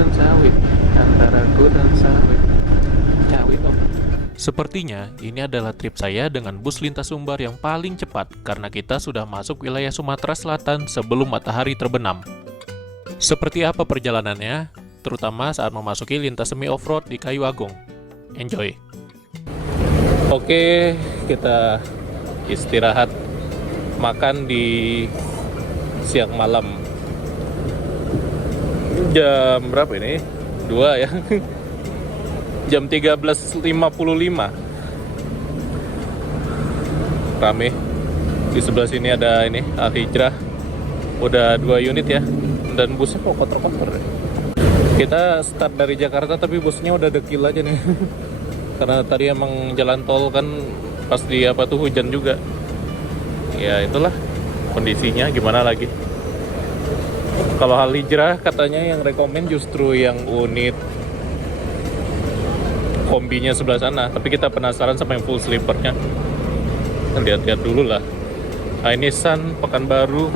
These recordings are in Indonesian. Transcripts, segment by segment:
dan sawit, antara ku dan sawit. Sawit om. Sepertinya ini adalah trip saya dengan bus lintas sumbar yang paling cepat karena kita sudah masuk wilayah Sumatera Selatan sebelum matahari terbenam. Seperti apa perjalanannya? Terutama saat memasuki lintas semi off-road di Kayu Agung. Enjoy! Oke, kita istirahat makan di siang malam. Jam berapa ini? 2 ya. Jam 13.55. Rame. Di sebelah sini ada ini Al Hijrah. Udah 2 unit ya. Dan busnya kok kotor-kotor. Kita start dari Jakarta tapi busnya udah dekil aja nih. Karena tadi emang jalan tol kan pas di hujan juga. Ya itulah kondisinya, gimana lagi. Kalau Al Hijrah katanya yang rekomen justru yang unit kombinya sebelah sana, tapi kita penasaran sama yang full sleepernya. Lihat-lihat dulu lah. Nah, ini Sun Pekanbaru.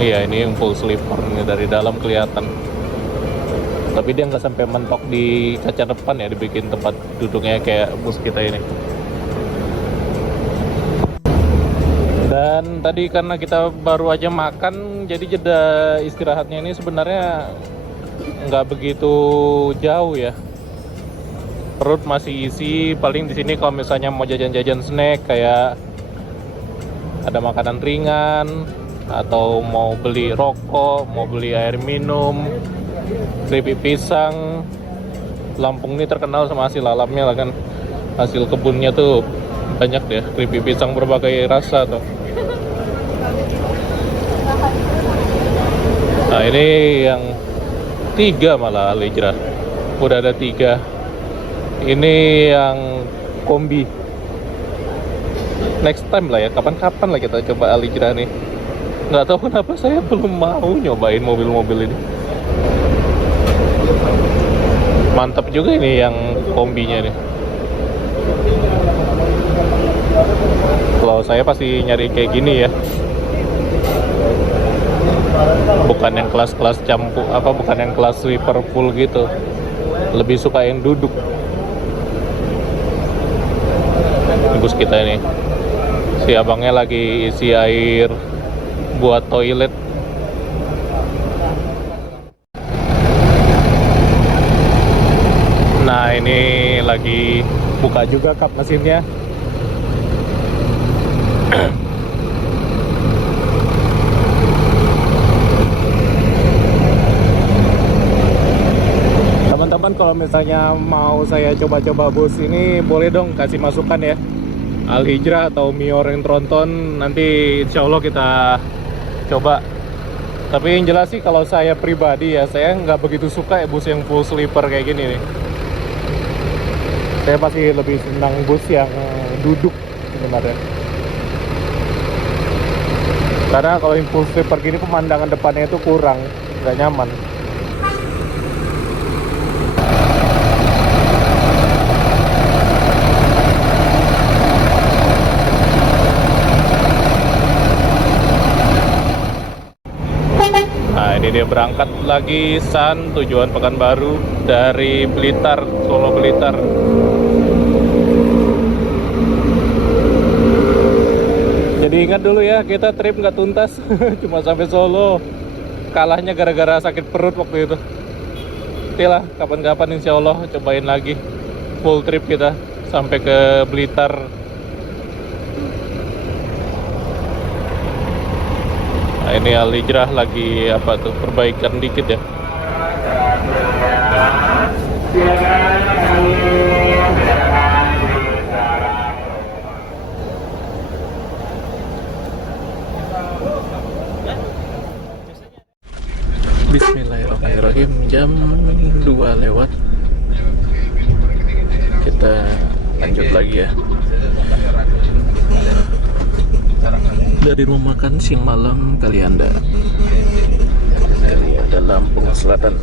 Iya, ini yang full sleeper nih, dari dalam kelihatan. Tapi dia nggak sampai mentok di kaca depan ya, dibikin tempat duduknya kayak bus kita ini. Dan tadi karena kita baru aja makan, jadi jeda istirahatnya ini sebenarnya nggak begitu jauh ya. Perut masih isi. Paling di sini kalau misalnya mau jajan-jajan snack kayak ada makanan ringan atau mau beli rokok, mau beli air minum, keripik pisang. Lampung ini terkenal sama hasil alamnya lah kan. Hasil kebunnya tuh banyak deh, keripik pisang berbagai rasa tuh. Nah, ini yang 3 malah Al Hijrah. Udah ada 3. Ini yang kombi. Next time lah ya, kapan-kapan lah kita coba Al Hijrah nih. Nggak tahu kenapa saya belum mau nyobain mobil-mobil ini. Mantap juga ini yang kombinya nih. Kalau saya pasti nyari kayak gini ya. Bukan yang kelas-kelas campur bukan yang kelas sweeper full gitu. Lebih suka yang duduk. Bus kita ini. Si abangnya lagi isi air buat toilet. Nah, ini lagi buka juga kap mesinnya. Teman-teman, kalau misalnya mau saya coba-coba bus ini, boleh dong kasih masukan ya. Al Hijrah atau Mior yang Tronton, nanti insya Allah kita coba. Tapi yang jelas sih kalau saya pribadi ya, saya nggak begitu suka ya bus yang full sleeper kayak gini nih. Saya pasti lebih senang bus yang duduk sebenarnya. Karena kalau yang full sleeper gini pemandangan depannya itu kurang, nggak nyaman. Nah, ini dia berangkat lagi Sun tujuan Pekanbaru dari Blitar, Solo Blitar. Jadi ingat dulu ya, kita trip nggak tuntas, cuma sampai Solo. Kalahnya gara-gara sakit perut waktu itu. Oke lah, kapan-kapan insya Allah cobain lagi full trip kita sampai ke Blitar. Nah, ini Al Hijrah lagi perbaikan dikit ya. Bismillahirrahmanirrahim. Jam 2 lewat. Kita lanjut lagi ya. Dari rumah makan siang malam Kalianda. Kalianda Lampung Selatan.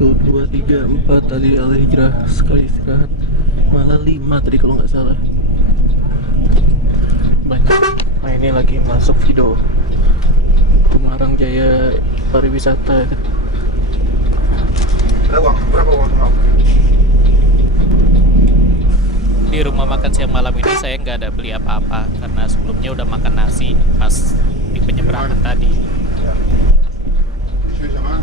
Tuh 2, 3, 4 tadi Al Hijrah sekali istirahat. Malah 5 tadi kalau nggak salah. Banyak. Nah, ini ini lagi masuk video Tumarang Jaya Pariwisata. Ada uang, berapa uang mau? Di rumah makan siang malam ini saya nggak ada beli apa-apa karena sebelumnya udah makan nasi pas di penyeberangan tadi.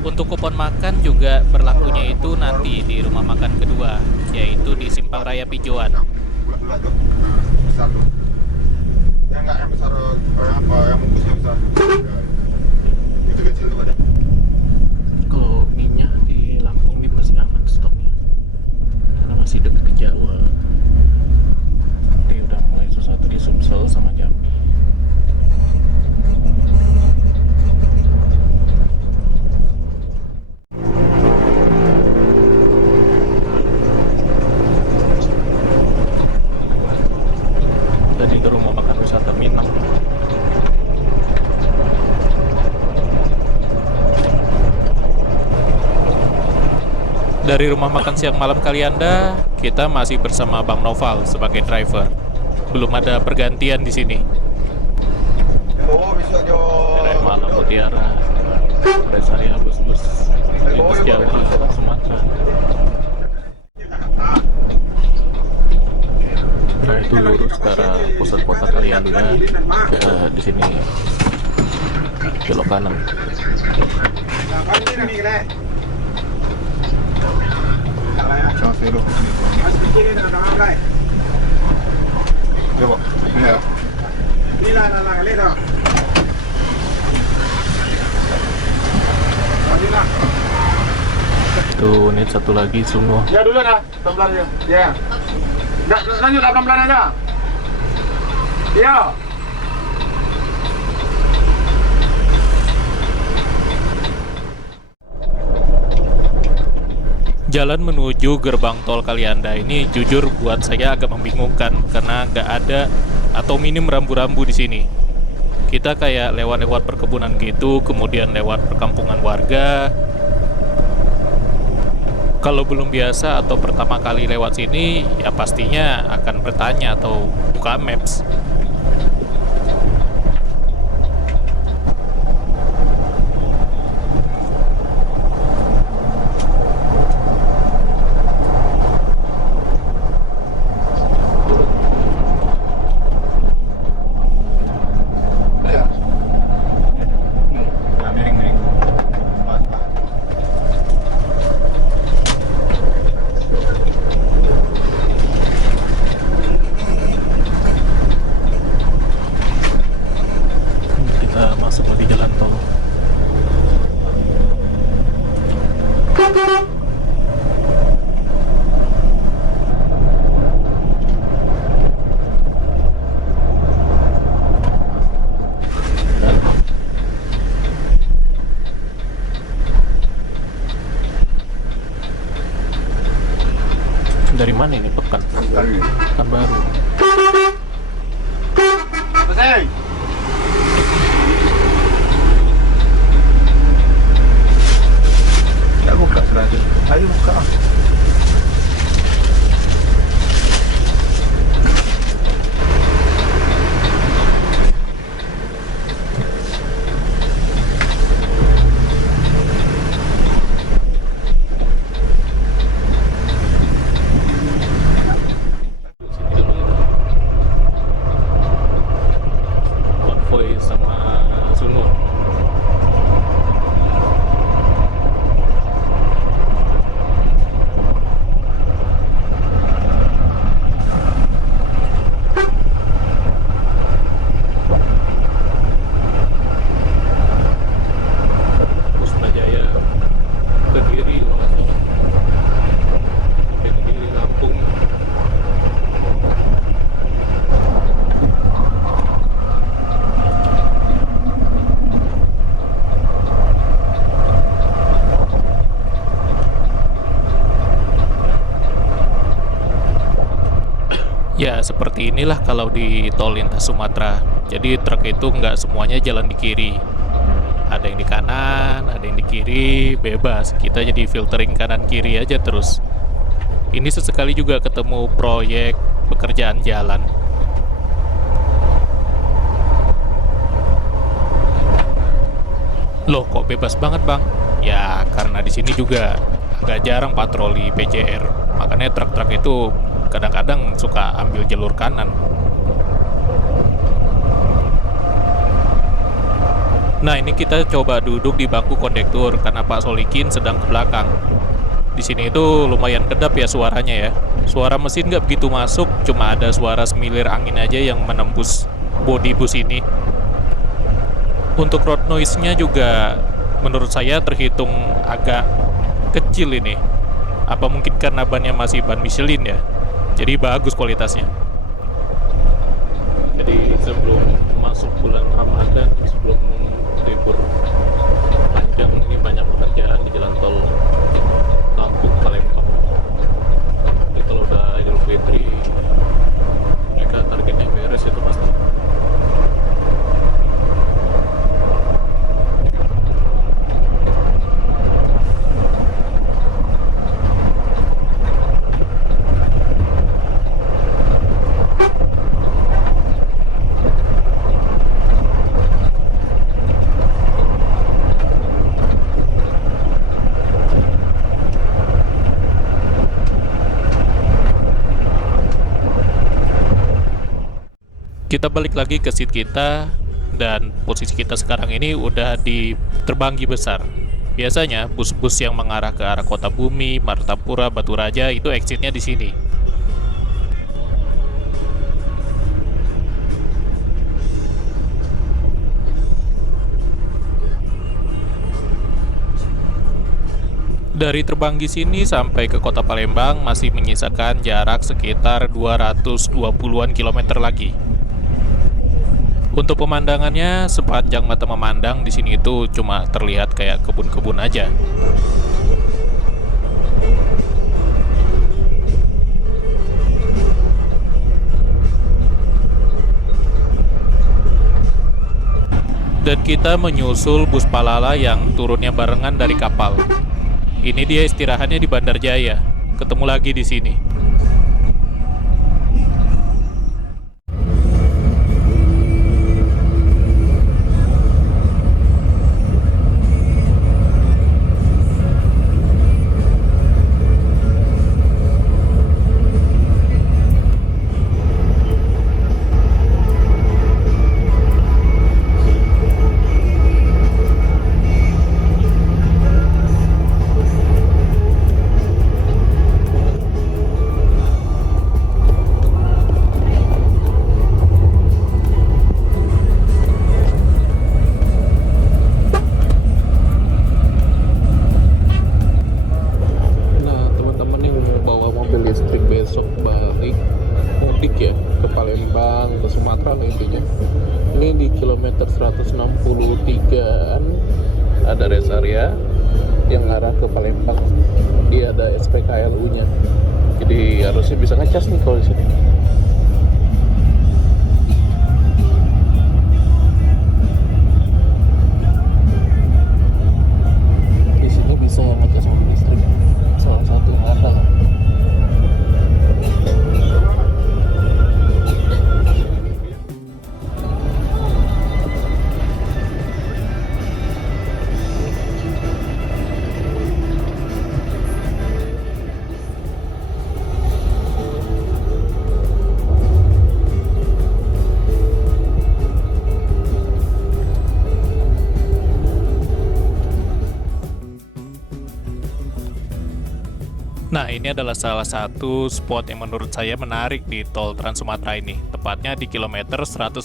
Untuk kupon makan juga berlakunya itu nanti di rumah makan kedua, yaitu di Simpang Raya Pijoan. Bulat-bulat tuh. Besar tuh. Yang enggak yang besar yang apa yang bungkusnya besar. Itu kecil tuh ada. Kalau minyak di Lampung ini masih aman stoknya karena masih dekat ke Jawa. Ini udah mulai sesuatu di Sumsel sama Jambi. Tadi ke rumah makan wisata Minang. Dari rumah makan siang malam Kalianda, kita masih bersama Bang Noval sebagai driver. Belum ada pergantian di sini. Oh, bisa jo. Dari Malang Mutiara, Res area bus-bus lintas Jawa, Sumatera. Nah itu lurus ke arah pusat kota Kalianda. Di sini belok kanan. Coba saya dulu sini. Coba. Ini ya. Itu unit satu lagi Sungo. Ya dulu dah, tumblernya. Ya. Enggak, lanjut pelan-pelan aja. Iya. Jalan menuju gerbang tol Kalianda ini jujur buat saya agak membingungkan karena nggak ada atau minim rambu-rambu di sini. Kita kayak lewat-lewat perkebunan gitu, kemudian lewat perkampungan warga. Kalau belum biasa atau pertama kali lewat sini, ya pastinya akan bertanya atau buka maps. Ya. Nah, miring-miring. Kita masuk di jalan tol. Dari mana ini Pekan? Pekan Baru. Selesai. Tak buka selagi. Ayo buka. Sini dulu kita. Konvoy sama Sungo. Pusnajaya Kediri, sampai Kediri Lampung. Ya, seperti inilah kalau di tol lintas Sumatera. Jadi truk itu nggak semuanya jalan di kiri. Ada yang di kanan, ada yang di kiri, bebas. Kita jadi filtering kanan kiri aja terus. Ini sesekali juga ketemu proyek pekerjaan jalan. Loh, kok bebas banget, Bang? Ya, karena di sini juga agak jarang patroli PJR. Makanya truk-truk itu kadang-kadang suka ambil jalur kanan. Nah, ini kita coba duduk di bangku kondektur karena Pak Solikin sedang ke belakang. Di sini itu lumayan kedap ya suaranya ya. Suara mesin nggak begitu masuk, cuma ada suara semilir angin aja yang menembus bodi bus ini. Untuk road noise-nya juga menurut saya terhitung agak kecil ini. Apa mungkin karena bannya masih ban Michelin ya? Jadi bagus kualitasnya. Jadi sebelum masuk bulan Ramadan, sebelum libur panjang ini banyak pekerjaan di jalan tol Lampung Palembang. Jadi kalau udah Idul Fitri mereka targetnya beres itu pasti. Kita balik lagi ke seat kita, dan posisi kita sekarang ini udah di Terbanggi Besar. Biasanya bus-bus yang mengarah ke arah Kota Bumi, Martapura, Batu Raja itu exitnya di sini. Dari Terbanggi sini sampai ke Kota Palembang masih menyisakan jarak sekitar 220-an kilometer lagi. Untuk pemandangannya, sepanjang mata memandang di sini itu cuma terlihat kayak kebun-kebun aja. Dan kita menyusul bus Palala yang turunnya barengan dari kapal. Ini dia istirahatnya di Bandar Jaya. Ketemu lagi di sini. Besok balik mudik ya ke Palembang, ke Sumatera lah intinya. Ini di kilometer 163-an ada rest area yang arah ke Palembang. Dia ada SPKLU-nya. Jadi harusnya bisa ngecas nih kalau di sini. Di sini bisa ngecas mobil listrik. Salah satu yang ada. Nah, ini adalah salah satu spot yang menurut saya menarik di tol Trans Sumatera ini, tepatnya di kilometer 189.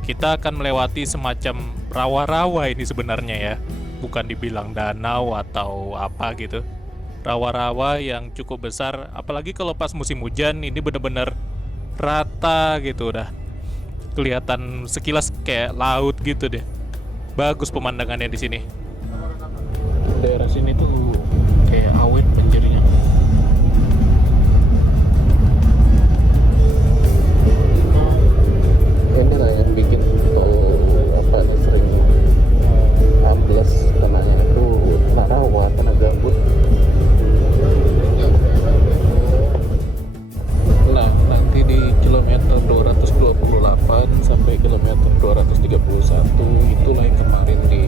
Kita akan melewati semacam rawa-rawa ini sebenarnya ya, bukan dibilang danau atau apa gitu. Rawa-rawa yang cukup besar, apalagi kalau pas musim hujan ini benar-benar rata gitu udah. Kelihatan sekilas kayak laut gitu deh. Bagus pemandangannya di sini. Daerah sini tuh kayak awet banjirnya. Inilah yang bikin tol apa nih sering ambles tanahnya itu rawa tanah gambut. Nah, nanti di kilometer 228 sampai kilometer 231 itulah yang kemarin di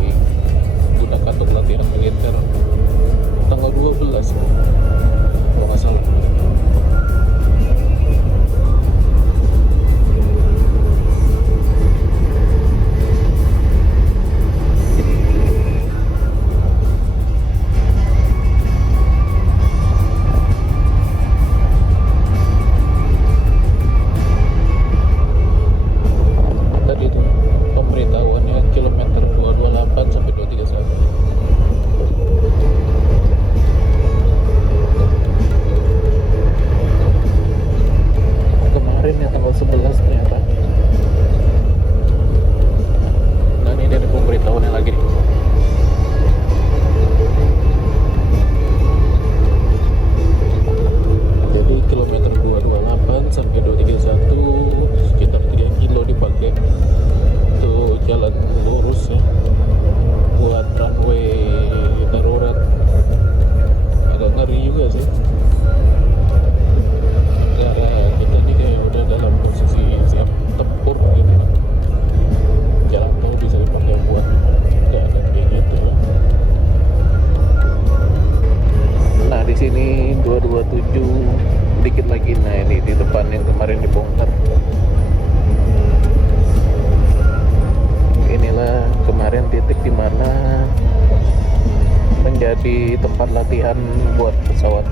tempat latihan buat pesawat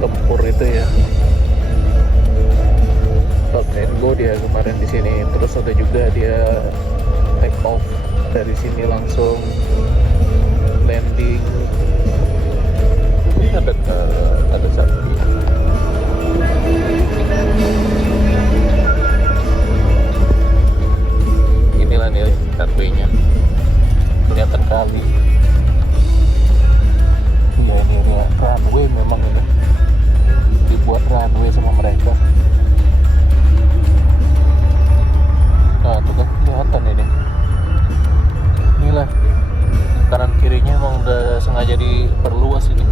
tempur itu ya. Stop and go dia kemarin di sini. Terus ada juga dia take off dari sini langsung landing. Ini ada sapi. Inilah nih runway-nya. Kelihatan kali. Iya ini dia runway memang ini. Dibuat runway sama mereka. Nah tuh kan kelihatan ini. Inilah kanan kirinya emang udah sengaja diperluas ini.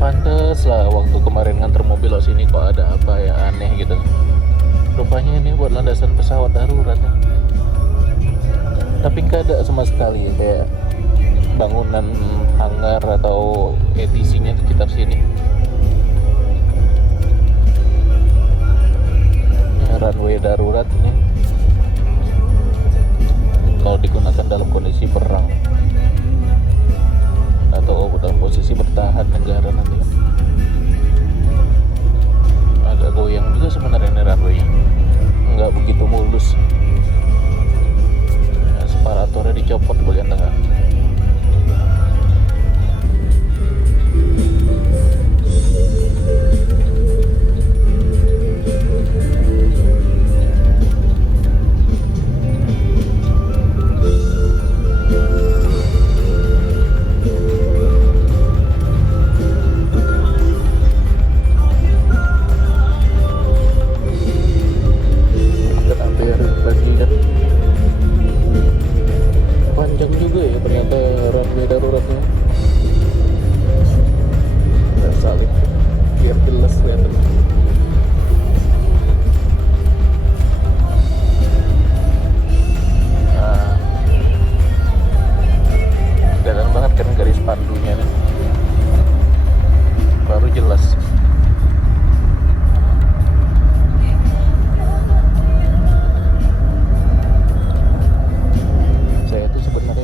Pantes lah waktu kemarin nganter mobil lo sini kok ada apa ya aneh gitu. Rupanya ini buat landasan pesawat darurat ya. Tapi nggak ada sama sekali ya, kayak bangunan hangar atau ATC-nya di sekitar sini. Runway darurat ini kalau digunakan dalam kondisi perang atau dalam posisi bertahan negara nanti agak goyang juga sebenarnya ini runway-nya, nggak begitu mulus. Separatornya dicopot di bagian tengah. Panjang juga ya ternyata runway daruratnya. Kita salib biar jelas kelihatan. Nah, kelihatan banget kan garis pandunya nih. Baru jelas.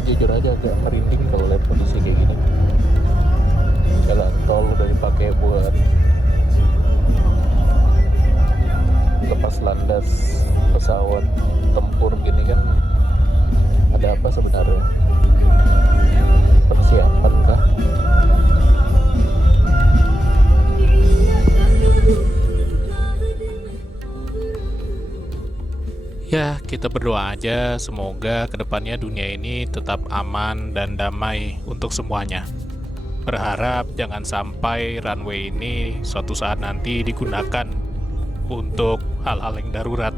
Jujur aja agak merinding kalau lihat kondisi kayak gini. Jalan tol udah dipakai buat lepas landas pesawat tempur gini kan. Ada apa sebenarnya? Persiapan kah? Ya, kita berdoa aja semoga kedepannya dunia ini tetap aman dan damai untuk semuanya. Berharap jangan sampai runway ini suatu saat nanti digunakan untuk hal-hal yang darurat.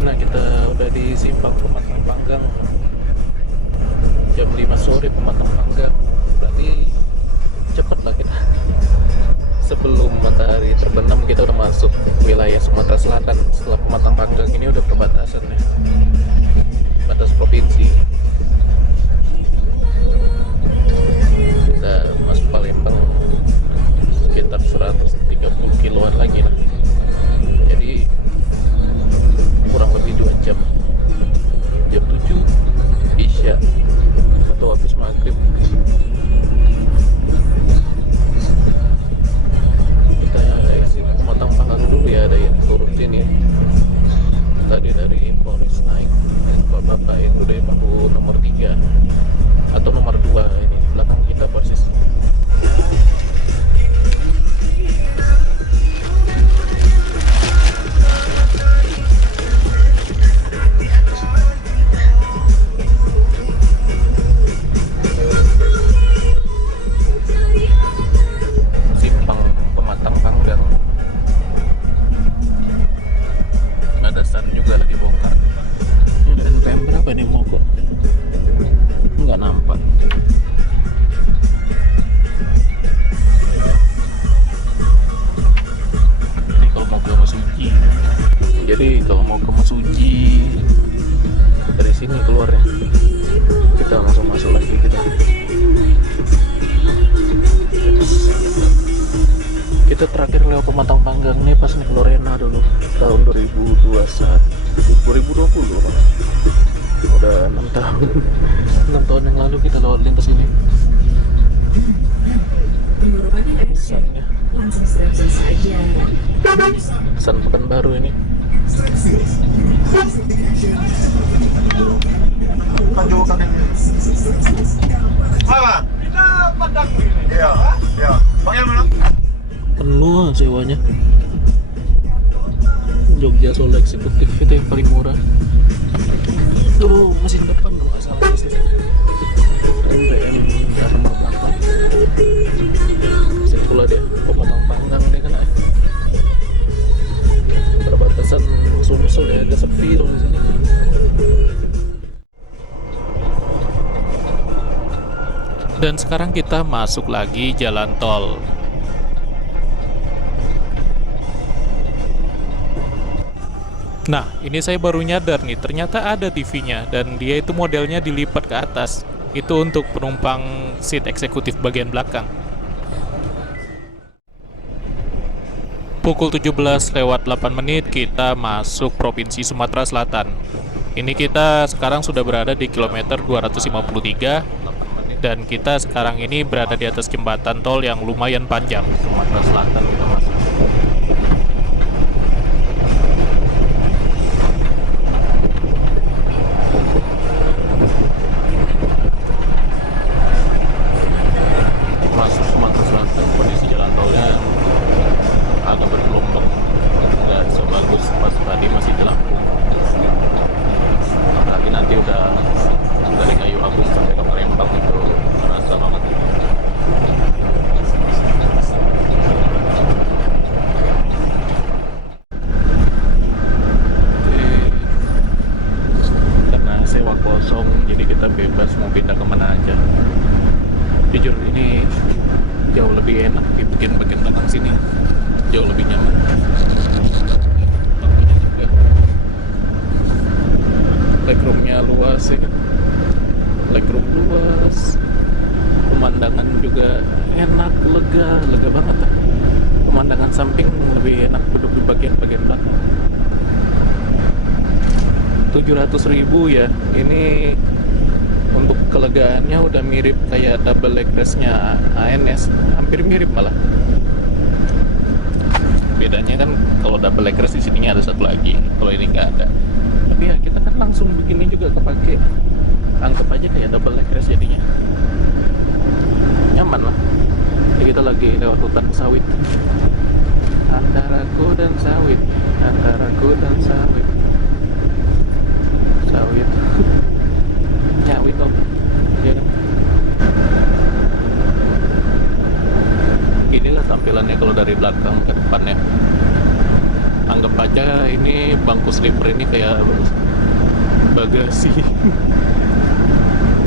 Nah, kita udah di simpang Pematang Panggang. Jam 5 sore Pematang Panggang. Berarti cepet lah kita. Sebelum matahari terbenam kita udah masuk wilayah Sumatera Selatan. Setelah Pematang Panggang ini udah perbatasan ya. Batas provinsi. Kita masuk Palembang sekitar 130 kiloan lagi lah. Jadi kurang lebih 2 jam. Jam 7 Isya atau habis maghrib kita exit Pematang Panggang dulu ya. Ada yang turun sini tadi dari Polres naik bapak itu dari bangku nomor 3 atau nomor 2 ini belakang kita persis. Jadi kalau mau ke Mesuji dari sini keluarnya, kita langsung masuk lagi kita. Kita terakhir lewat Pematang Panggang nih pas naik Lorena dulu tahun 2021 2020 kan. Udah 6 tahun 6 tahun yang lalu kita lewat lintas ini. Pesannya langsung stretching saja. pesan Pekanbaru ini. Tunjukkan ini. Apa? Kita pandang ini. Iya, iya. Bang yang mana? Penuh sewanya. Jogja Solo Eksekutif itu yang paling murah. Tuh mesin depan kalau nggak salah sih. MBM nomor belakang. Sini pula dia Pematang Panggang dia kena. Perbatasan Sumsel ya agak sepi dong di sini. Dan sekarang kita masuk lagi jalan tol. Nah, ini saya baru nyadar nih, ternyata ada TV-nya dan dia itu modelnya dilipat ke atas. Itu untuk penumpang seat eksekutif bagian belakang. Pukul 17:08 kita masuk Provinsi Sumatera Selatan. Ini kita sekarang sudah berada di kilometer 253 dan kita sekarang ini berada di atas jembatan tol yang lumayan panjang. Sumatera Selatan kita masuk. Masuk Sumatera Selatan, kondisi jalan tolnya agak bergelombang, nggak sebagus pas tadi masih di Lampung. Apalagi nanti udah dari Kayu Agung sampai ke Palembang itu terasa banget. Karena sewa kosong, jadi kita bebas mau pindah kemana aja. Jujur ini jauh lebih enak di bagian belakang sini, jauh lebih nyaman. Bangkunya juga, legroomnya luas ya kan, legroom luas, pemandangan juga enak, lega banget. Pemandangan samping lebih enak duduk di bagian belakang. 700.000 ya, ini untuk kelegaannya udah mirip kayak double leg rest-nya ANS, hampir mirip malah. Bedanya kan kalau double leg rest di sininya ada satu lagi, kalau ini nggak ada. Tapi ya kita kan langsung begini juga kepake, anggap aja kayak double leg rest jadinya. Nyaman lah. Jadi kita lagi lewat hutan sawit. Antaraku dan sawit, antaraku dan sawit. Sawit. Nyawit om. Ya kan? Inilah tampilannya kalau dari belakang ke depannya. Anggap aja ini bangku sleeper ini kayak bagasi.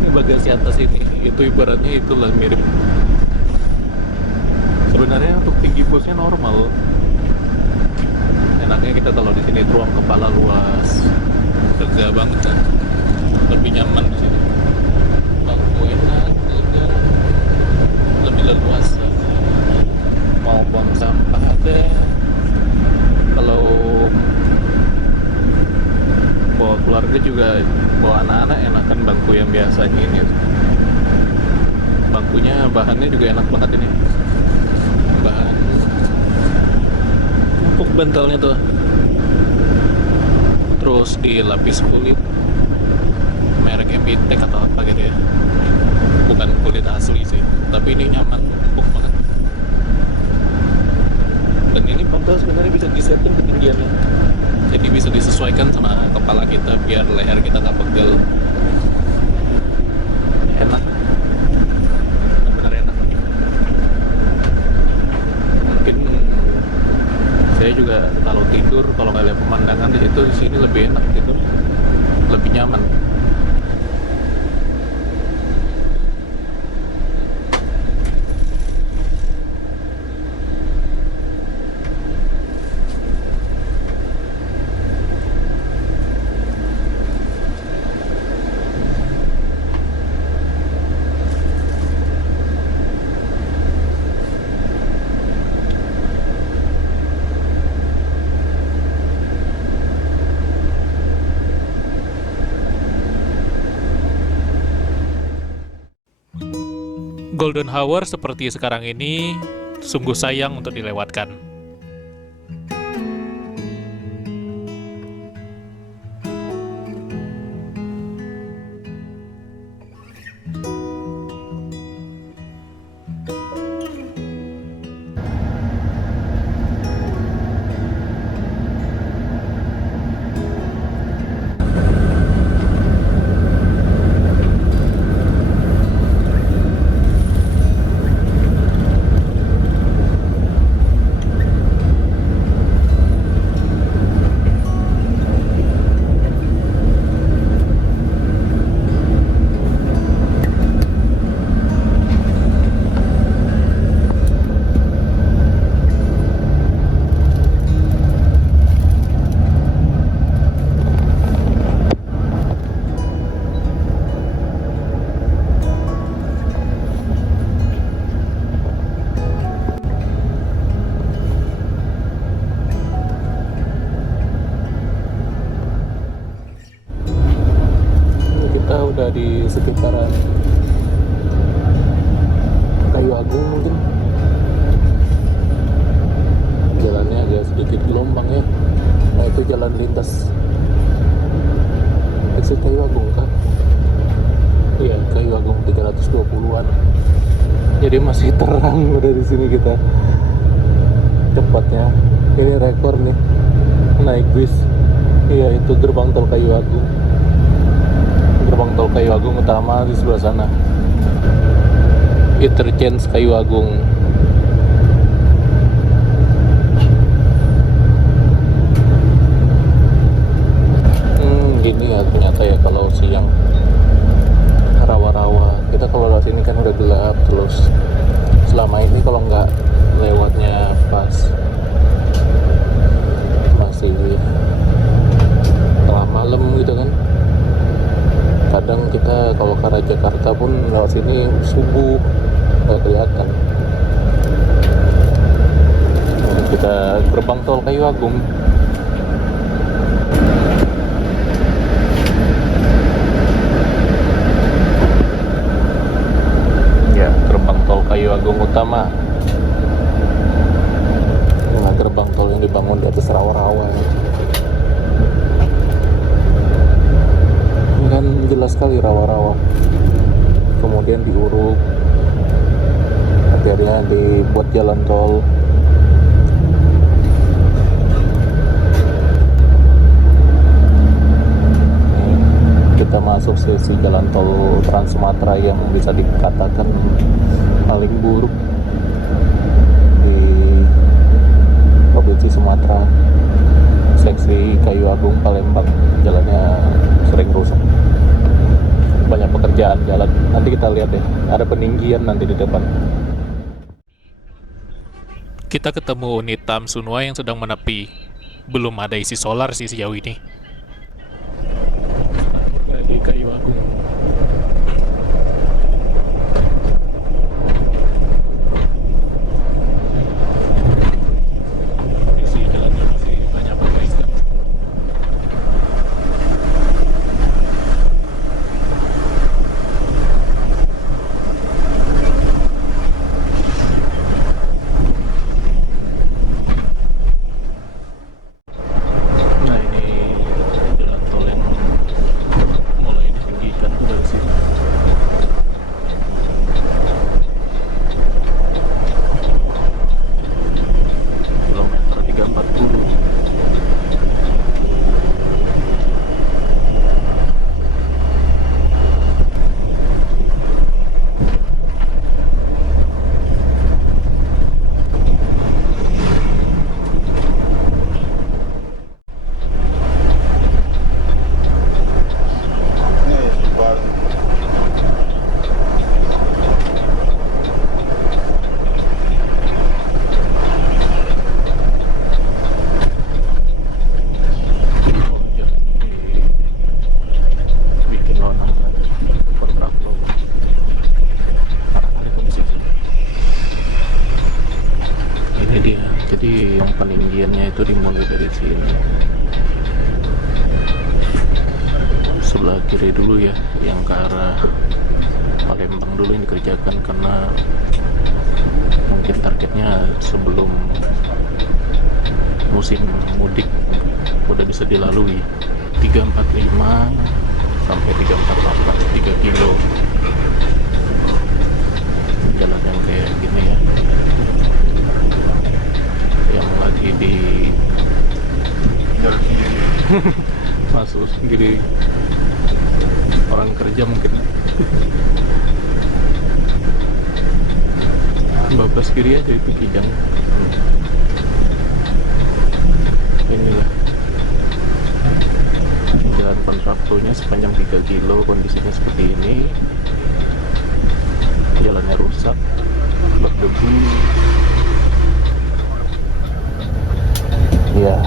Ini bagasi atas ini, itu ibaratnya itulah mirip. Sebenarnya untuk tinggi bosnya normal. Enaknya kita kalau di sini ruang kepala luas, lega banget kan, lebih nyaman di sini. Bangku enak, lega, lebih leluasa. Mau buang sampah ada. Kalau bawa keluarga juga, bawa anak-anak enakan bangku yang biasanya ini. Bangkunya bahannya juga enak banget ini. Bahan empuk bantalnya tuh. Terus dilapis kulit merek Embitech atau apa gitu ya. Bukan kulit asli sih, tapi ini nyaman, empuk banget. Dan ini bantal sebenarnya bisa disetting ketinggiannya, jadi bisa disesuaikan sama kepala kita biar leher kita nggak pegel. Enak, benar enak. Mungkin saya juga kalau tidur, kalau nggak lihat pemandangan di situ, di sini lebih enak tidur, lebih nyaman. Golden hour seperti sekarang ini sungguh sayang untuk dilewatkan. Udah di sekitaran Kayu Agung mungkin. Jalannya agak sedikit gelombang ya. Nah itu jalan lintas exit Kayu Agung kah? Iya, Kayu Agung 320-an. Jadi masih terang udah di sini kita. Cepatnya. Ini rekor nih. Naik bis. Iya, itu gerbang tol Kayu Agung. Gerbang tol Kayu Agung utama di sebelah sana. Interchange Kayu Agung. Gini ya ternyata ya kalau siang rawa-rawa. Kita kalau lewat sini kan udah gelap terus. Selama ini kalau nggak lewatnya pas masih tengah malam gitu kan. Kadang kita kalau ke arah Jakarta pun lewat sini subuh nggak kelihatan. Nah, kita gerbang tol Kayu Agung. Ya, gerbang tol Kayu Agung utama. Nah, gerbang tol yang dibangun di atas rawa-rawa. Kan jelas sekali rawa-rawa, kemudian diuruk, akhirnya dibuat jalan tol. Ini kita masuk sesi jalan tol Trans Sumatera yang bisa dikatakan paling buruk di Provinsi Sumatera. Seksi Kayu Agung Palembang, jalannya sering rusak, banyak pekerjaan jalan. Nanti kita lihat ya, ada peninggian nanti di depan. Kita ketemu unit Tamsunua yang sedang menepi. Belum ada isi solar sih sejauh ini. Di Kayu Agung. itu dimulai dari sini. Sebelah kiri dulu ya, yang ke arah Palembang dulu yang dikerjakan karena mungkin targetnya sebelum musim mudik udah bisa dilalui. 345 sampai 348, 3 kilo jalan yang kayak gini ya, yang lagi di Jalan sendiri. masuk sendiri orang kerja mungkin. 12 kiri aja itu Kijang. Inilah jalan kontraplonya sepanjang 3 kilo, kondisinya seperti ini. Jalannya rusak, berdebu. Ya,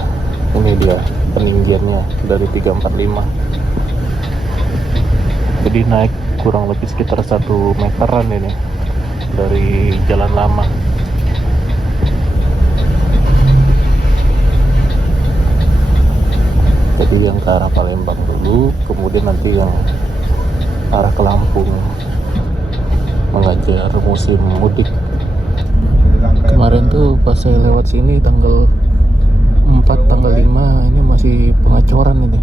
ini dia peninggiannya dari 345. Jadi naik kurang lebih sekitar 1 meteran ini dari jalan lama. Jadi yang ke arah Palembang dulu, kemudian nanti yang arah ke Lampung mengajar musim mudik. Kemarin tuh pas saya lewat sini tanggal 4, tanggal 5 ini masih pengacoran ini.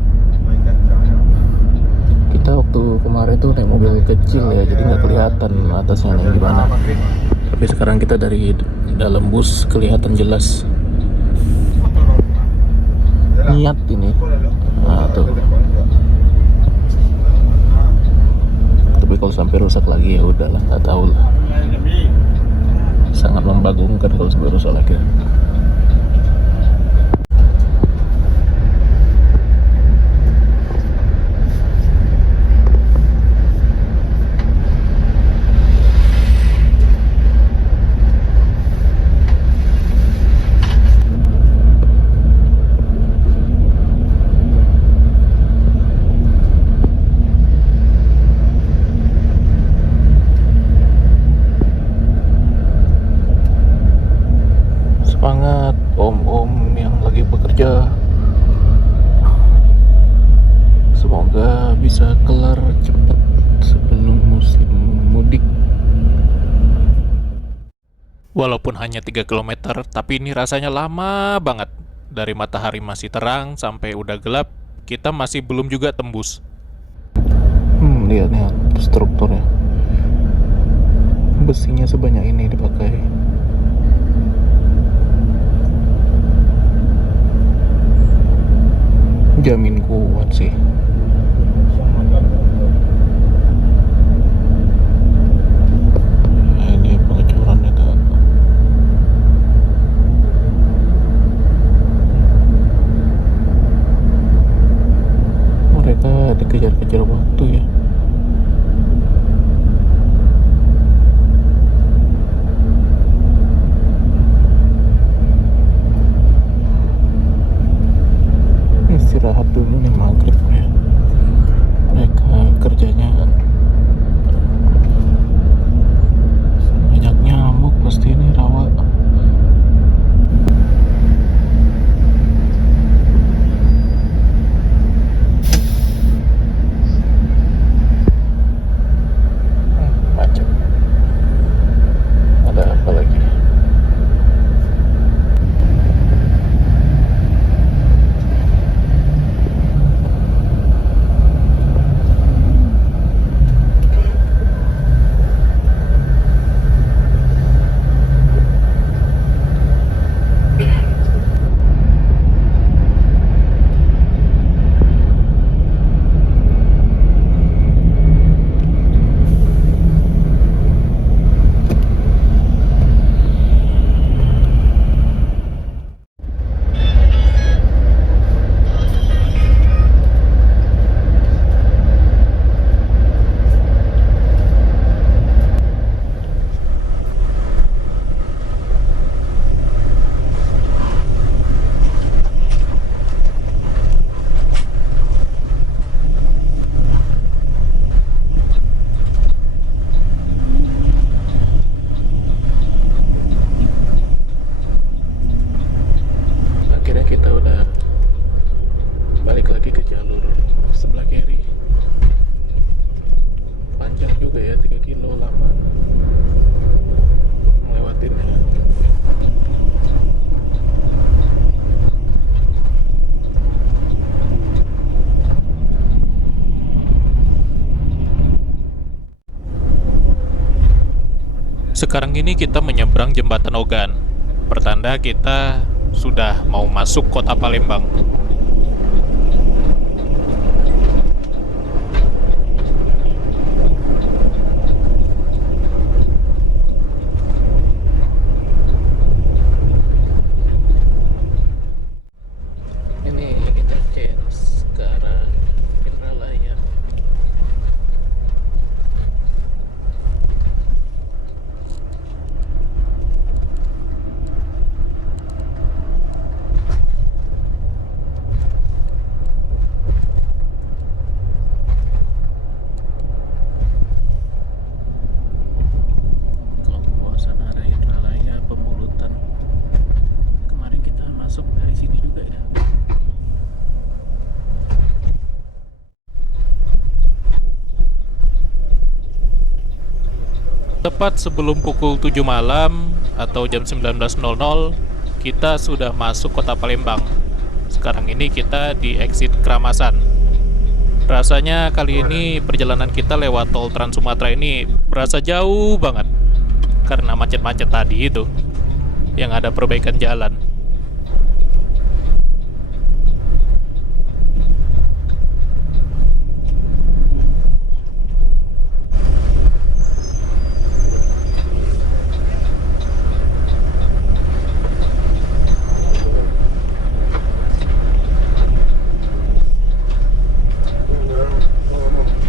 Kita waktu kemarin tuh naik mobil kecil ya, jadi nggak kelihatan atasnya nih gimana. Tapi sekarang kita dari dalam bus kelihatan jelas. Niat ini. Nah tuh. Tapi kalau sampai rusak lagi ya udahlah, nggak tahu lah. Sangat membagongkan kalau sampai rusak lagi. Semangat om-om yang lagi bekerja, semoga bisa kelar cepat sebelum musim mudik. Walaupun hanya 3 km, tapi ini rasanya lama banget. Dari matahari masih terang sampai udah gelap, kita masih belum juga tembus. Lihat strukturnya, besinya sebanyak ini dipakai. Jamin kuat sih. Ini pengecoran itu. Mereka dikejar-kejar waktu ya. Istirahat dulu nih maghrib ya. Mereka kerjanya banyak nyamuk pasti ini rawa. Sekarang ini kita menyeberang jembatan Ogan. Pertanda kita sudah mau masuk kota Palembang. Ini kita change ke arah Indralaya. Kelompok arah Indralaya Pemulutan. Kemarin kita masuk dari sini juga ya. Tepat sebelum pukul 7 malam atau jam 19.00 kita sudah masuk kota Palembang. Sekarang ini kita di exit Kramasan. Rasanya kali ini perjalanan kita lewat tol Trans Sumatera ini berasa jauh banget karena macet-macet tadi itu yang ada perbaikan jalan.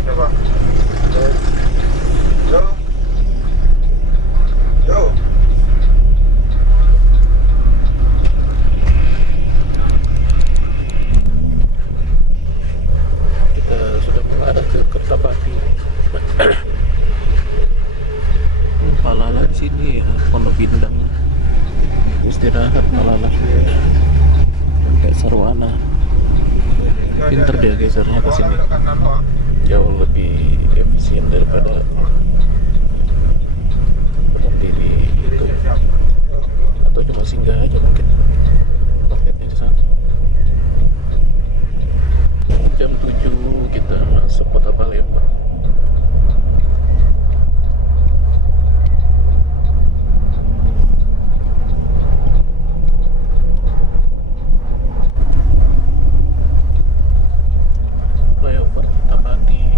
Coba. Yo. Yo. Kita sudah mengarah ke Kertapati. Palala di sini ya, Pondok Bintang. Istirahat Palala. Kayak Sarwana. Pinter dia gesernya ke sini. Jauh lebih efisien daripada berhenti di itu. Atau cuma singgah aja mungkin. Loketnya di sana. Jam 7 kita masuk kota Palembang. Flyover Kertapati.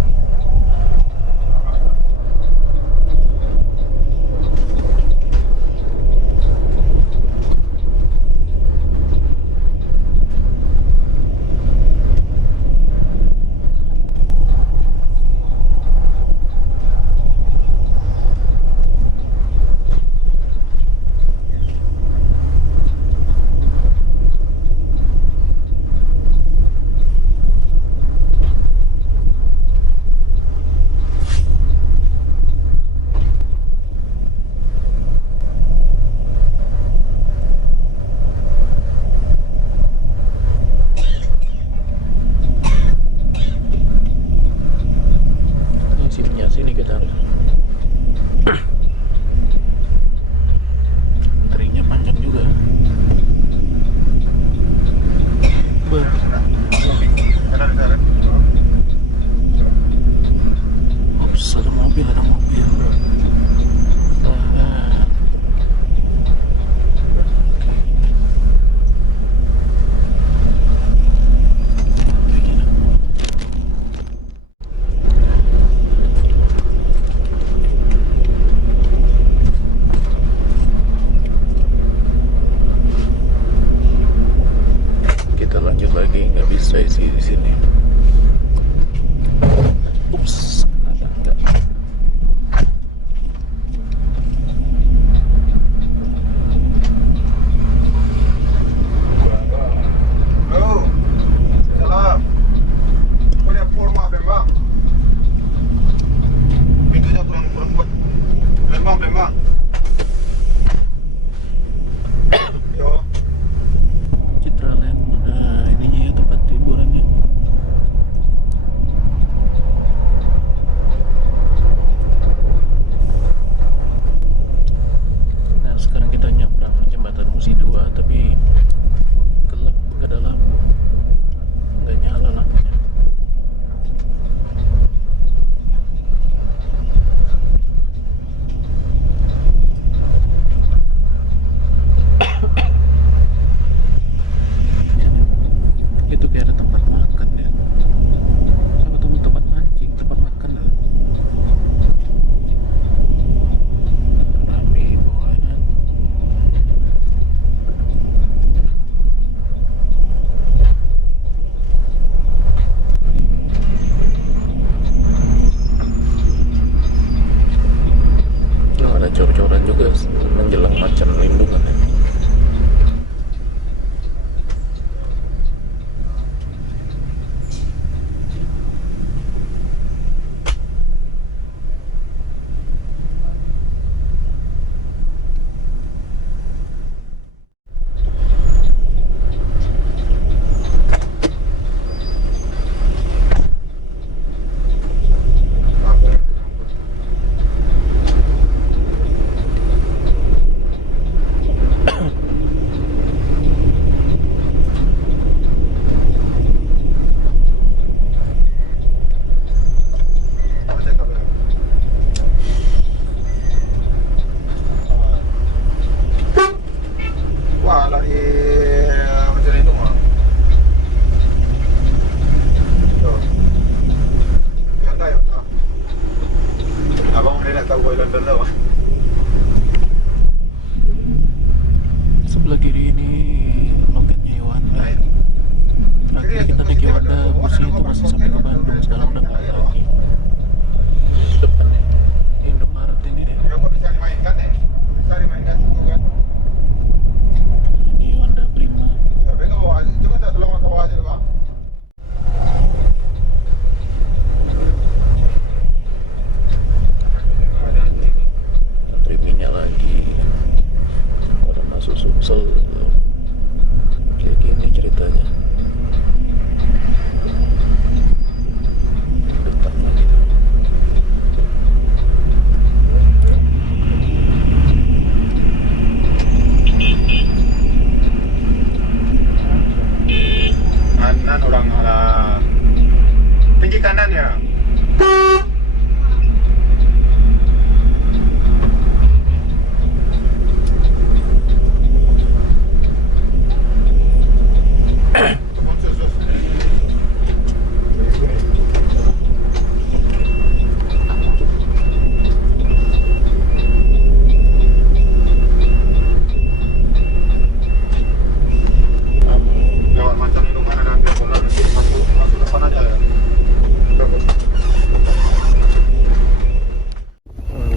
kaki kanannya. Lewat macam minuman ada bola nanti masuk depan aja ya.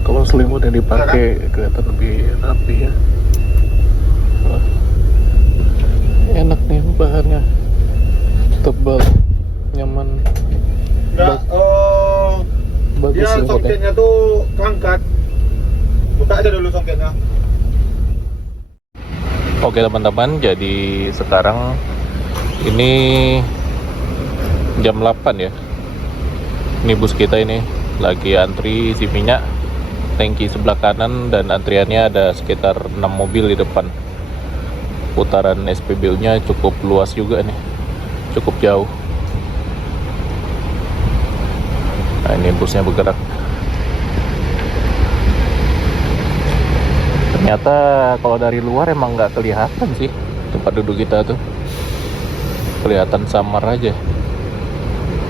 Kalau selimut yang dipakai kelihatan lebih rapi ya. Wah. Enak nih bahannya, tebal, nyaman. Enggak, Bagus dia selimutnya. songketnya tuh keangkat. Buka aja dulu songketnya. Oke teman-teman, jadi sekarang ini jam 8 ya. Ini bus kita ini lagi antri isi minyak, tangki sebelah kanan, dan antriannya ada sekitar 6 mobil di depan. Putaran SPBU-nya cukup luas juga nih, cukup jauh. Nah ini busnya bergerak. Ternyata kalau dari luar emang nggak kelihatan sih tempat duduk kita tuh, kelihatan samar aja,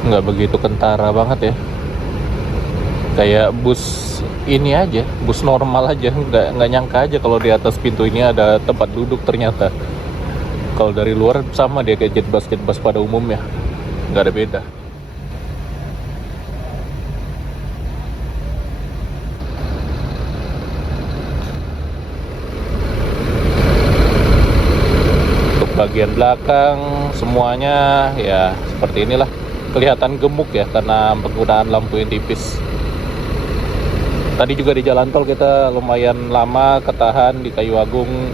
nggak begitu kentara banget ya, kayak bus ini aja, bus normal aja. Nggak nyangka aja kalau di atas pintu ini ada tempat duduk ternyata. Kalau dari luar sama dia kayak jet bus pada umumnya, nggak ada beda. Bagian belakang semuanya ya seperti inilah, kelihatan gemuk ya karena penggunaan lampu yang tipis. Tadi juga di jalan tol kita lumayan lama ketahan di Kayu Agung,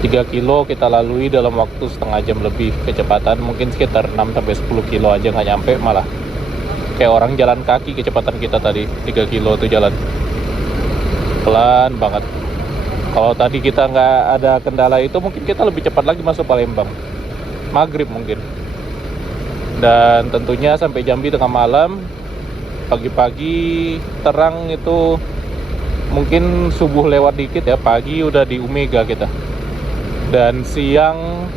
3 kilo kita lalui dalam waktu setengah jam lebih. Kecepatan mungkin sekitar 6-10 kilo aja, nggak nyampe, malah kayak orang jalan kaki kecepatan kita tadi. 3 kilo tuh jalan pelan banget. Kalau tadi kita nggak ada kendala itu, mungkin kita lebih cepat lagi masuk Palembang, maghrib mungkin. Dan tentunya sampai Jambi tengah malam, pagi-pagi terang itu mungkin subuh lewat dikit ya, pagi udah di Umega kita. Dan siang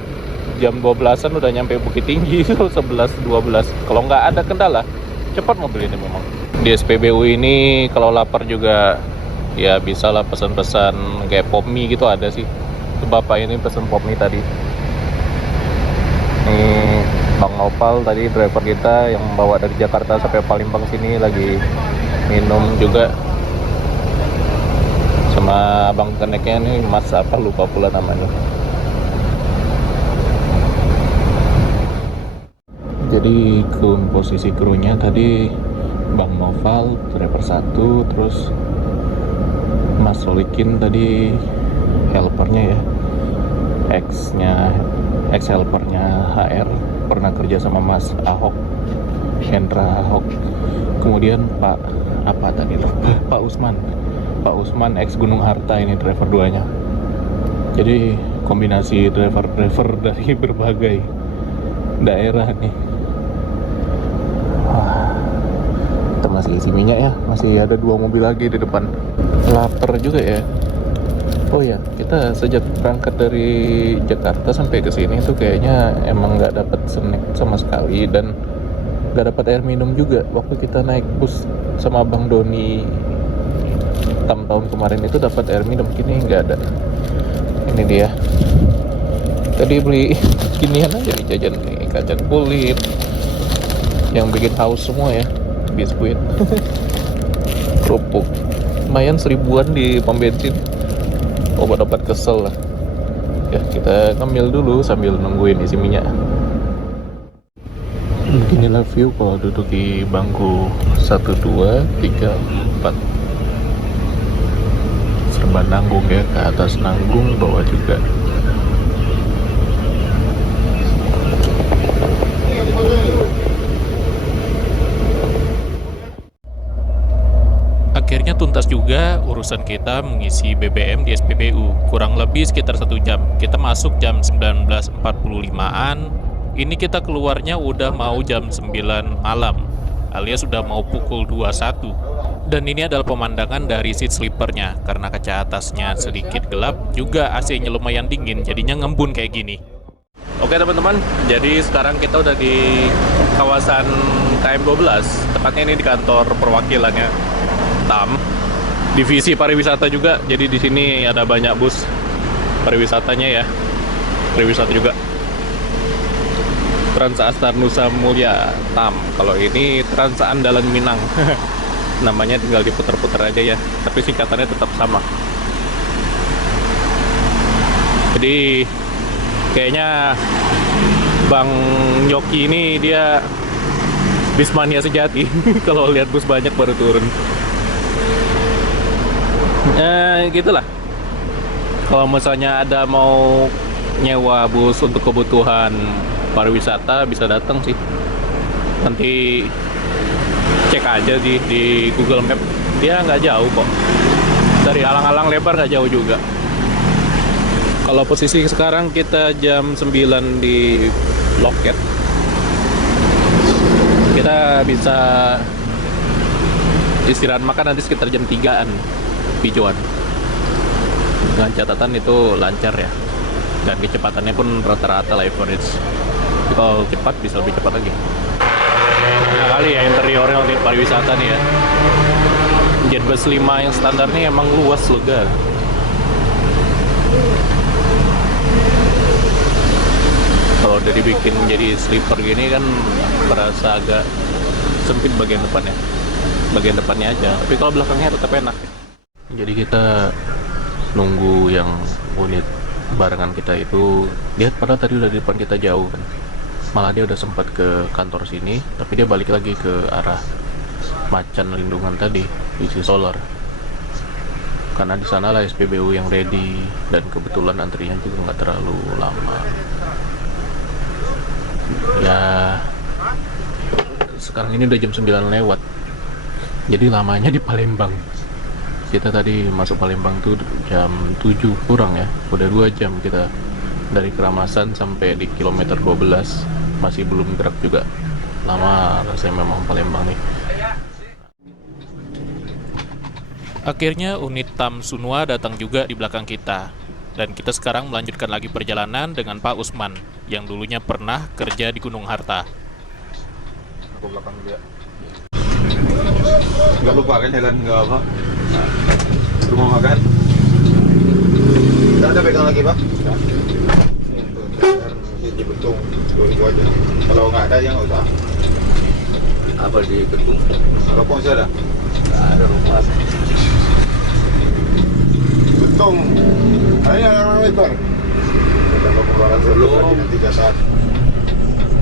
jam 12-an udah nyampe Bukit Tinggi, 11-12. Kalau nggak ada kendala, cepat mobil ini memang. Di SPBU ini kalau lapar juga ya bisa lah pesan-pesan kayak pop mie gitu ada sih. Bapak ini pesen pop mie tadi. Bang Nopal tadi driver kita yang bawa dari Jakarta sampai Palembang sini lagi minum juga. Sama Bang Keneknya nih, Mas apa lupa pula namanya. Jadi posisi krunya tadi Bang Noval driver 1, terus Mas Solikin tadi helpernya ya, ex helpernya HR, pernah kerja sama Mas Ahok, Hendra Ahok. Kemudian Pak Usman ex Gunung Harta, ini driver 2-nya. Jadi kombinasi driver dari berbagai daerah nih. Kita masih isi minyak ya, masih ada 2 mobil lagi di depan. Lapar juga ya. Oh ya, kita sejak berangkat dari Jakarta sampai ke sini tuh kayaknya emang nggak dapat snack sama sekali, dan nggak dapat air minum juga. Waktu kita naik bus sama Bang Doni tahun kemarin itu dapat air minum, kini nggak ada. Ini dia. Tadi beli ginian aja nih, jajan nih, kacang kulit yang bikin haus semua ya, biskuit, kerupuk. Lumayan 1000-an di pom bensin. Obat-obat kesel lah. Ya kita ngemil dulu sambil nungguin isi minyak. Beginilah view kalau duduk di bangku 1, 2, 3, 4. Serba nanggung ya, ke atas nanggung, bawah juga. Akhirnya tuntas juga urusan kita mengisi BBM di SPBU. Kurang lebih sekitar 1 jam. Kita masuk jam 19.45-an, Ini kita keluarnya udah mau jam 9 malam, alias sudah mau pukul 21. Dan ini adalah pemandangan dari seat sleepernya. Karena kaca atasnya sedikit gelap, juga AC-nya lumayan dingin, jadinya ngembun kayak gini. Oke teman-teman, jadi sekarang kita udah di kawasan KM12. Tepatnya ini di kantor perwakilannya TAM, divisi pariwisata juga. Jadi di sini ada banyak bus pariwisatanya ya, pariwisata juga. Trans Astar Nusa Mulia TAM. Kalau ini Trans Andalan Minang. Namanya tinggal diputer-puter aja ya, tapi singkatannya tetap sama. Jadi kayaknya Bang Nyoki ini dia bismania sejati. Kalau lihat bus banyak baru turun. Gitulah. Kalau misalnya ada mau nyewa bus untuk kebutuhan pariwisata bisa datang sih. Nanti cek aja di Google Map. Dia nggak jauh kok. Dari alang-alang lebar nggak jauh juga. Kalau posisi sekarang kita jam 9 di loket. Kita bisa istirahat makan nanti sekitar jam 3-an Pijuan. Dengan catatan itu lancar ya. Dan kecepatannya pun rata-rata lah average. Tapi kalau cepat bisa lebih cepat lagi. Nah kali ya interiornya untuk pariwisata nih ya. Jetbus 5 yang standar nih emang luas lega. Kalau udah dibikin jadi sleeper gini kan berasa agak sempit bagian depannya. Bagian depannya aja, tapi kalau belakangnya tetap enak. Jadi kita nunggu yang unit barengan kita itu. Lihat padahal tadi udah di depan kita jauh kan. Malah dia udah sempat ke kantor sini, tapi dia balik lagi ke arah Macan Lindungan tadi, isi solar. Karena di sana lah SPBU yang ready dan kebetulan antrian juga nggak terlalu lama. Ya sekarang ini udah jam 9 lewat. Jadi lamanya di Palembang. Kita tadi masuk Palembang tuh jam 7 kurang ya. Udah 2 jam kita dari Keramasan sampai di kilometer 12. Masih belum gerak juga. Lama rasanya memang Palembang nih. Akhirnya unit TAM Sunua datang juga di belakang kita. Dan kita sekarang melanjutkan lagi perjalanan dengan Pak Usman yang dulunya pernah kerja di Gunung Harta. Aku belakang dia. Nggak lupa kan jalan nggak apa. Rumah makan. Nggak ada pegang lagi Pak? Nggak. Ini di Betung, itu aja. Kalau nggak ada yang nggak usah. Apa di Betung? Rokok sih ada? Nggak ada rumah. Betung. Ayo yang lebar. Kalau pengeluaran sebelum nanti jasa.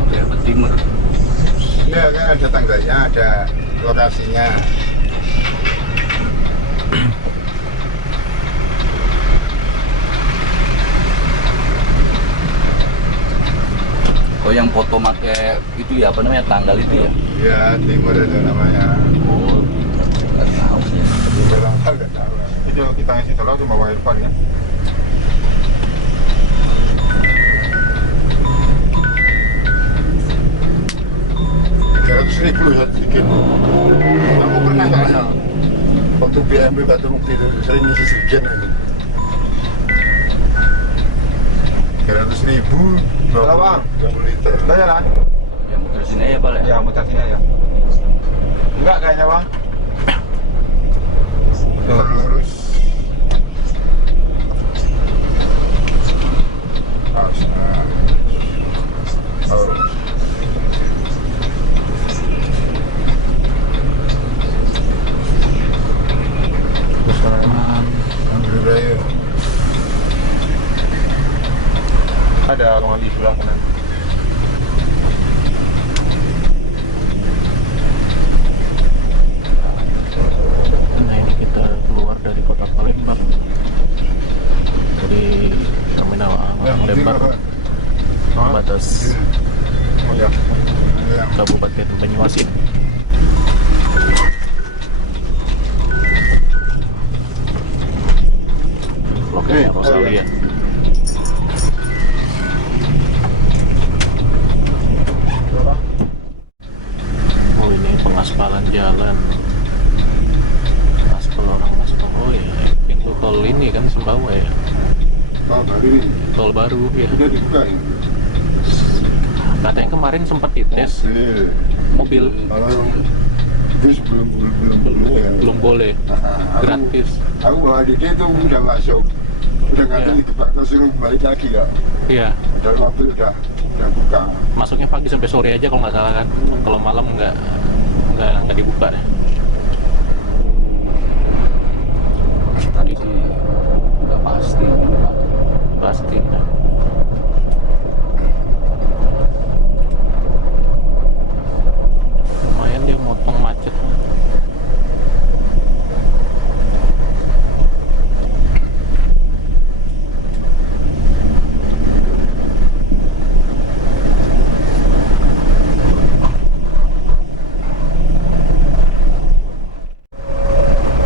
Oke, timur. Iya kan ada tangganya, ada lokasinya. Oh, yang foto make itu ya, apa namanya, tanggal itu ya? Iya, timur itu namanya. Oh, nggak tahu ya. Timur tanggal nggak tahu. Itu kita ngisi tolong cuma bawa Irfan ya. Rp100.000 ya sedikit. Kamu pernah nggak ya? Waktu BMW Batu Mukti itu sering ngisi sekian ini. 300.000 20 liter. Udah jalan? Yang muter sini aja, Pak ya? Ya muter sini aja. Enggak kayaknya Bang. Terus. Ada ruangan di sebelah kanan. Nah ini kita keluar dari kota Palembang. Dari terminal Lembang, batas Oh ya. Kabupaten Banyuasin. Lokasinya Rosalia. pengaspalan jalan, aspal orang aspal. Oh ya, pintu tol ini kan Sumbawa ya, Kalau baru ini tol baru ya. sudah dibuka ini. Katanya kemarin sempat dites mobil, Kalau itu belum ya. belum boleh, Aku- gratis. Aku bawa di itu udah masuk, udah nggak tahu Iya. dikebak terus suruh balik lagi ya. Iya, Dan mobil udah buka. masuknya pagi sampai sore aja kalau nggak salah kan. Kalau malam nggak dibuka deh. Tadi sih udah pasti. Pasti. Lumayan dia motong macet.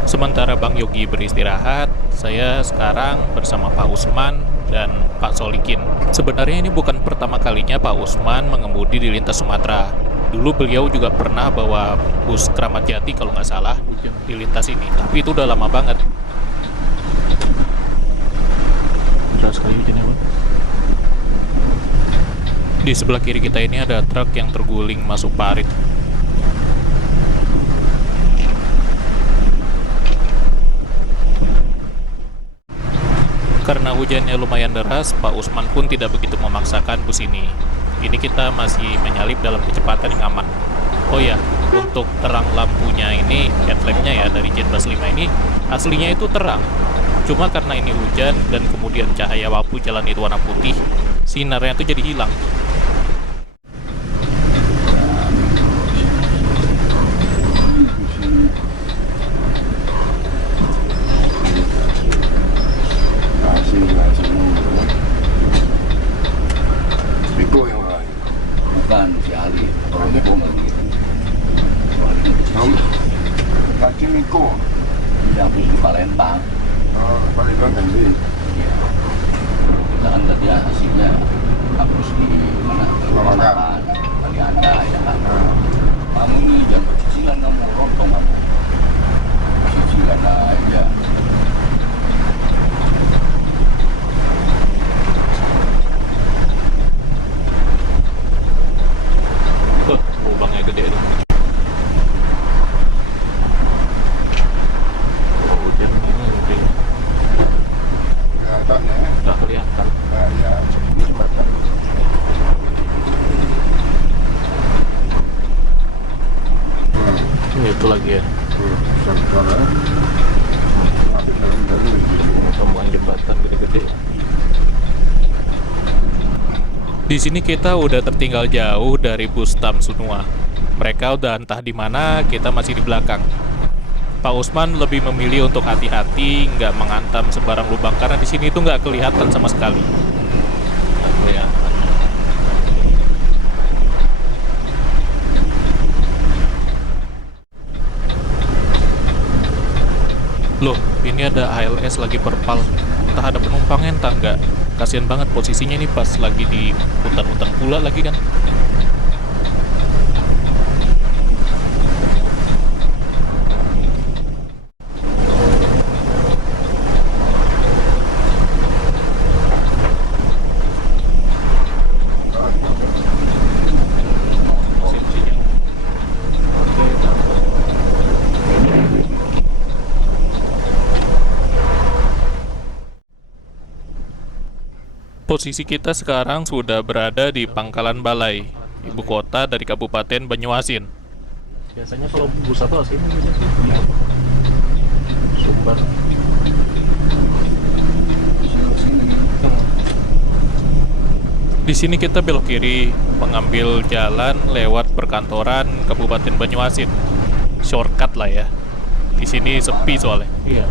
Sementara Bang Yogi beristirahat, saya sekarang bersama Pak Usman dan Pak Solikin. Sebenarnya ini bukan pertama kalinya Pak Usman mengemudi di lintas Sumatera. Dulu beliau juga pernah bawa bus Kramat Jati kalau nggak salah di lintas ini, tapi itu udah lama banget. Deras sekali hujannya, Bang. Di sebelah kiri kita ini ada truk yang terguling masuk parit. Karena hujannya lumayan deras, Pak Usman pun tidak begitu memaksakan bus ini. Ini kita masih menyalip dalam kecepatan yang aman. Oh ya, untuk terang lampunya ini, headlampnya ya dari Jet Bus 5 ini, aslinya itu terang. Cuma karena ini hujan dan kemudian cahaya lampu jalan itu warna putih, sinarnya itu jadi hilang. Biko yang lain. Bukan si Ali. Kalau Miko nggak begitu. Tadi Miko. Yang bus di Palembang. Oh, paling kan ganti. Iya. Kita kan tadi hasilnya hapus di mana? Makan. Tadi Anda ya kan. Kamu ini jangan cicilan kamu rontong kamu. Cicilan aja. Lubangnya gede tuh. Oh, hujan ini mungkin Kelihatan ya. nggak kelihatan. Nah, ya. Ini jembatan. Itu lagi ya, Sana. Tapi dalam sambungan jembatan gede-gede. Di sini kita udah tertinggal jauh dari bus Tamsunua. Mereka udah entah di mana, kita masih di belakang. Pak Usman lebih memilih untuk hati-hati, nggak menghantam sembarang lubang karena di sini itu nggak kelihatan sama sekali. Nggak kelihatan. Loh, ini ada ALS lagi perpal. Entah ada penumpangnya, entah enggak. Kasian banget posisinya ini pas lagi di hutan-hutan pula lagi kan. Posisi kita sekarang sudah berada di Pangkalan Balai, ibu kota dari Kabupaten Banyuasin. Biasanya kalau bus apa sih? Sumbar. Di sini kita belok kiri, mengambil jalan lewat perkantoran Kabupaten Banyuasin. Shortcut lah ya. Di sini sepi soalnya. Iya.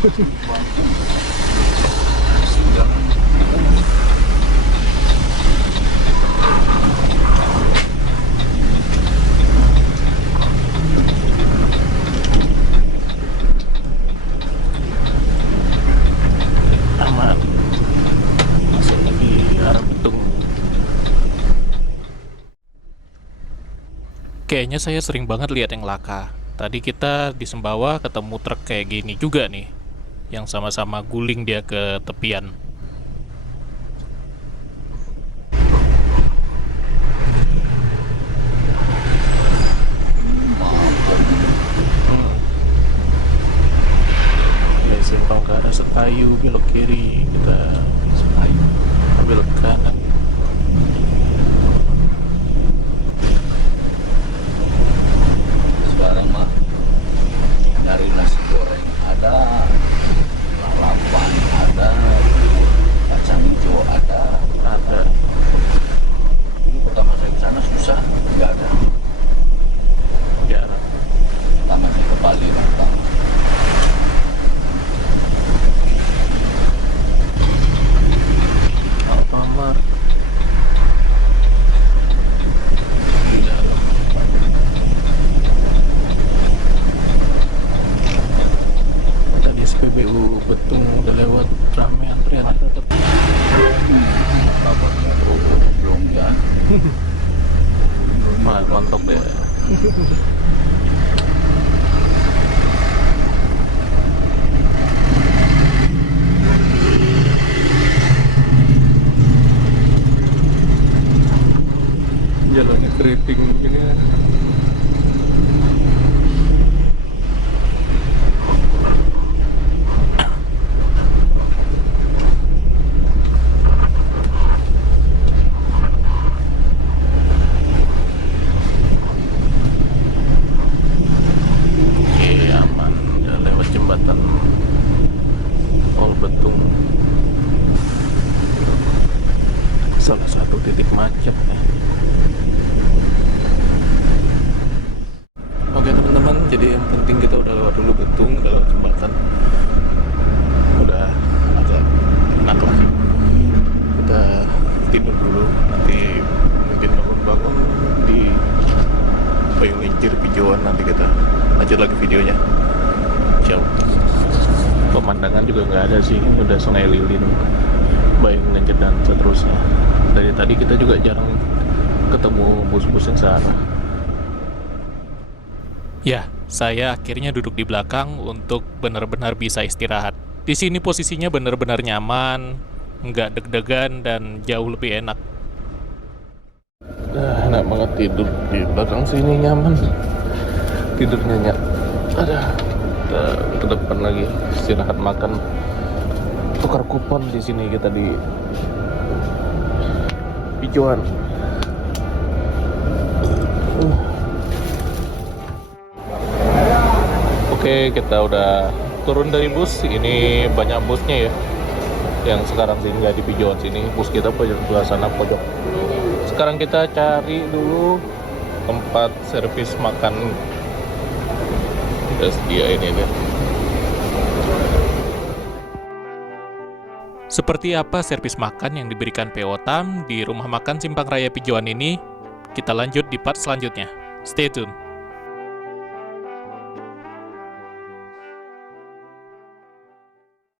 Sudah. Aman. Masuk lagi arah Betung. Kayaknya saya sering banget lihat yang laka. Tadi kita di Sembawa ketemu truk kayak gini juga nih, yang sama-sama guling dia ke tepian. Dari simpang ke arah Setayu, belok kiri, kita Ayo. belok kanan. Sekarang mah dari nasi goreng ada, lalapan ada, kacang hijau ada. Ada. Dulu pertama saya ke sana susah, nggak ada. Jarang. Pertama saya ke Bali pertama. Alfamart di dalam. Tadi SPBU Betung udah lewat, rame antrian tetap. Kabarnya belum ya. Mantap deh. Jalannya keriting gini ya. Oke, aman. Udah lewat jembatan Tol Betung. Salah satu titik macet ya. Oke teman-teman, jadi yang penting kita udah lewat dulu Betung, udah lewat jembatan, udah agak enak lah. Kita tidur dulu, nanti mungkin bangun-bangun di Payung Lincir Pijoan, nanti kita lanjut lagi videonya. Ciao. Pemandangan juga nggak ada sih, udah Sungai Lilin, Payung Lincir dan seterusnya. Dari tadi kita juga jarang ketemu bus-bus yang searah. Ya, saya akhirnya duduk di belakang untuk benar-benar bisa istirahat. Di sini posisinya benar-benar nyaman, nggak deg-degan, dan jauh lebih enak. Enak banget tidur di belakang sini, nyaman. Tidur nyenyak. Ada ke depan lagi istirahat, makan, tukar kupon di sini kita di Pijoan. Oke, kita udah turun dari bus. Ini banyak busnya ya, yang sekarang singgah di Pijoan sini. Bus kita pojok sebelah sana, pojok. Sekarang kita cari dulu tempat servis makan. Udah sedia ini deh. Seperti apa servis makan yang diberikan PO Tam di Rumah Makan Simpang Raya Pijoan ini? Kita lanjut di part selanjutnya. Stay tune.